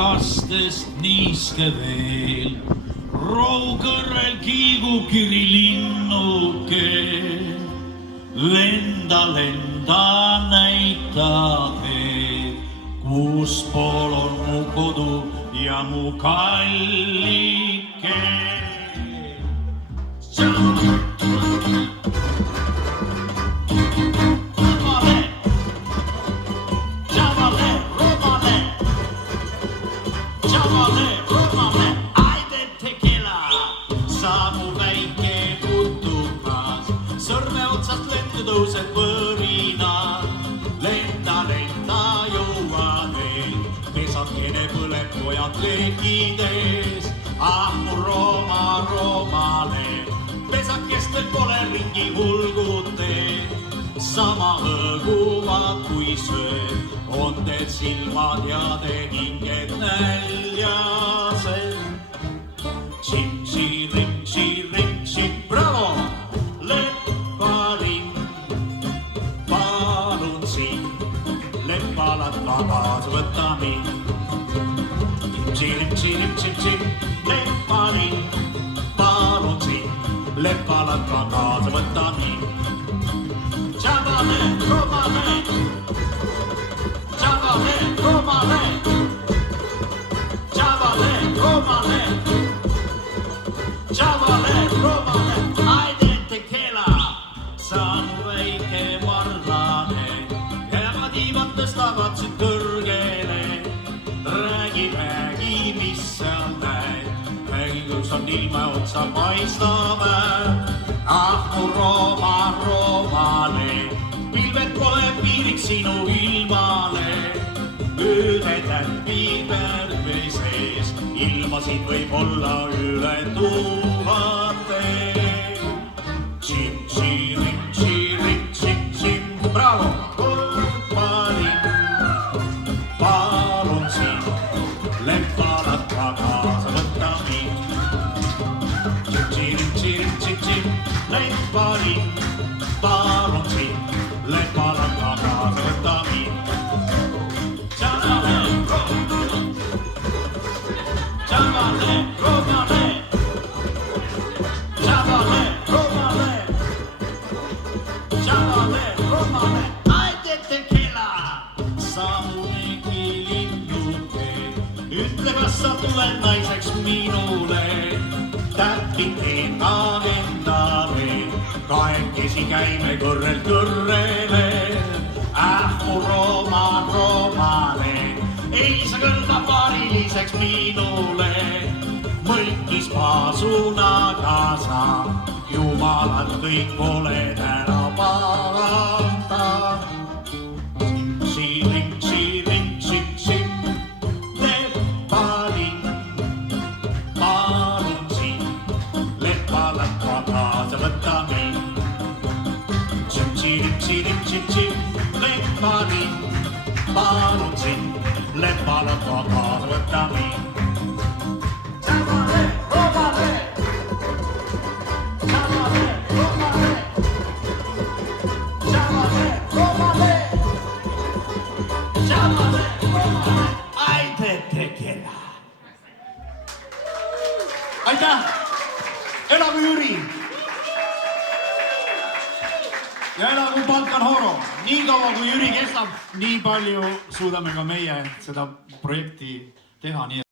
kastest niiske veel, roukõrrel kiigub kirilinnuke. Lenda, lenda, näita teed, kus pool on mu kodu ja mu kallike. Tõused võrinad, lenda, lenda, jõua veel, pesakene põleb pojad lekides. Ah, mu Rooma, Roomale, pesakestel pole ringi hulgute, sama hõõguvad kui sööd, on teil silmad ja te hinged näljased. Tšipsi, rimsi, rimsi, bravo! Leppalat tagasi võta mind. Tšim-tšim-tšim-tšim, leppali, palun sind. Leppalat tagasi võta mind. Tšavale, romale, tšavale, romale, tšavale, romale, tšavale, romale. Aide tequila, sa mu väike marlane. Tiivad tõstavad sind kõrgele, räägi, mis seal näed. Räägi, kus on ilma otsa paistame. Ah, mu Rooma, Roomale, pilved pole piiriks sinu ilmale. Üle täppi pärve sees, ilmasid võib olla üle 1000. Tšim-tšim-tšim-tšim-tšim, bravo! Leppalat tagasi võta mind. Tšim-tšim-tšim-tšim, leppali, palun sind. Leppalat tagasi võta mind. Tšavale, romale, tšavale, romale, tšavale, romale, tšavale, romale. Aide tequila, samuegi linnuke. Ütle, kas sa tuled naiseks minule, täpid enda endale, kahekesi käime kõrrelt kõrrele. Äh, mu Rooma, Roomale, ei sa kõlba paariliseks minule, mõlkis paasunaga sa, jumalad kõik oled ära paranda. Tšim-tšim-tšim-tšim, leppali, palun sind. Leppalat tagasi võta mind. Tšavale, romale, tšavale, romale, tšavale, romale, tšavale, romale. Aide tequila. Aitäh! Elagu Jüri! Ja elagu Balkan Horo. Nii kaua kui Jüri kestab, nii palju suudame ka meie seda projekti teha.